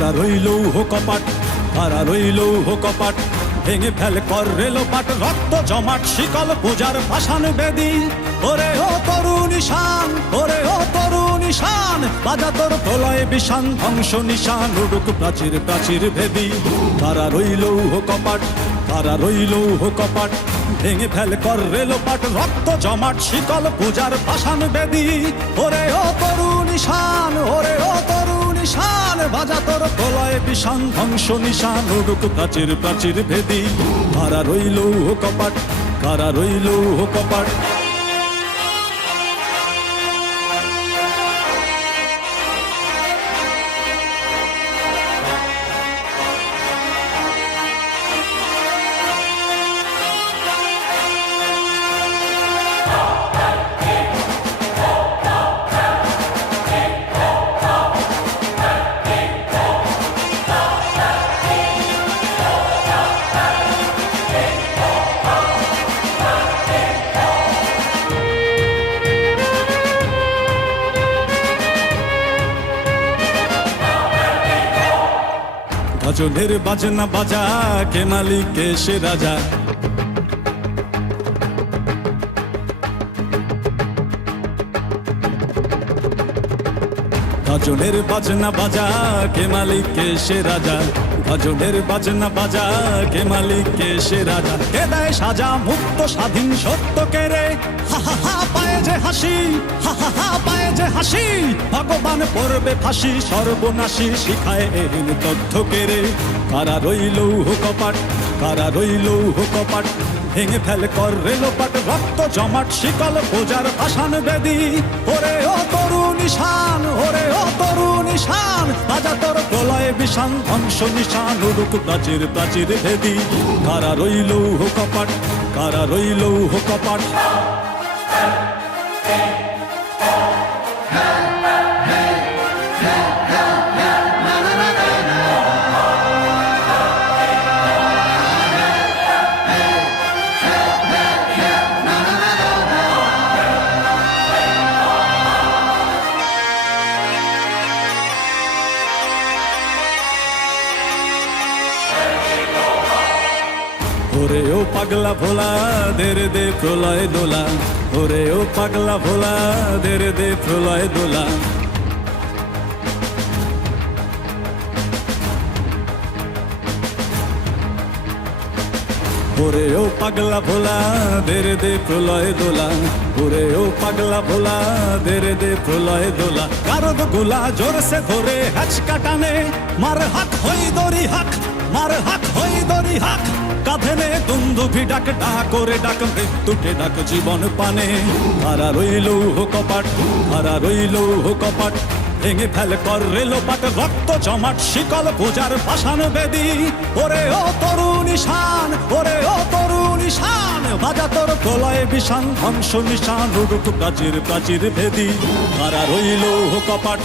কারা রইল কপাট, কারা রইল কপাট, ভেঙে ফেল কর রেলোপাট, রক্ত জমাট শিকল পূজার পাষাণ বেদী। ওরে ও তরুণ ঈশান, ওরে ও তরুণ ঈশান, বাজা তোর প্রলয় বিষান, ধ্বংস নিশান উড়ুক প্রাচীর প্রাচীর ভেদী। কারা রইল কপাট, কারা রইল কপাট, ভেঙে ফেল কর রেলোপাট, রক্ত জমাট শিকল পূজার পাষাণ বেদী। ওরে ও তরুণ ঈশান, ওরে ও তরুণ ঈশান, বাজা তোর প্রলয় বিষান, ধ্বংস নিশান উড়ুক প্রাচীর প্রাচীর ভেদী। কারা রইল কপাট, কারা রইল কপাট। গাজনের বাজনা বাজা, কে মালিক কে সে রাজা। গাজনের বাজনা বাজা, কে মালিক কে সে রাজা। গাজনের বাজনা বাজা, কে মালিক কে সে রাজা। কে দেয় সাজা মুক্ত স্বাধীন সত্য কে রে, হা হা হা পায়ে যে হাসি, হা হা হা পায়ে যে হাসি। ভগবান পড়বে ফাঁসি, সর্বনাশী শিখায় এহীন তথ্য কে রে। কারা রইল কপাট, কারা রইল কপাট, ভেঙে ফেল কর রেলোপাট, রক্ত জমাট শিকল পূজার পাষাণ বেদী। ওরে ও তরুণ ঈশান, ওরে ও তরুণ ঈশান, বাজা তোর প্রলয় বিষান, ধ্বংস নিশান উড়ুক প্রাচীর প্রাচীর ভেদী। কারা রইল কপাট, কারা রইল কপাট। ওরে ও পাগলা ভোলা, দেরে দে প্রলয় দোলা। ওরে ও পাগলা ভোলা, দেরে দে প্রলয় দোলা। ওরে ও পাগলা ভোলা, দেরে দে প্রলয় দোলা। ওরে ও পাগলা ভোলা, দেরে দে প্রলয় দোলা। কারদ গোলা জোরসে ধরে হ্যাচকা টানে, মার হাক হই দড়ি হাক, মার হাক হই দড়ি হাক। কাঁধে নে দুন্দুভি ডাক, ডাক করে ডাক মৃত্যুকে ডাক জীবন পানে। কারা রইল কপাট, কারা রইল কপাট, ভেঙে ফেল কর রেলোপাট, রক্ত জমাট শিকল পূজার পাষাণ বেদী। ওরে ও তরুণ ঈশান, ওরে ও তরুণ ঈশান, বাজা তোর প্রলয় বিষান, ধ্বংস নিশান উড়ুক প্রাচীর প্রাচীর ভেদী। কারা রইল কপাট,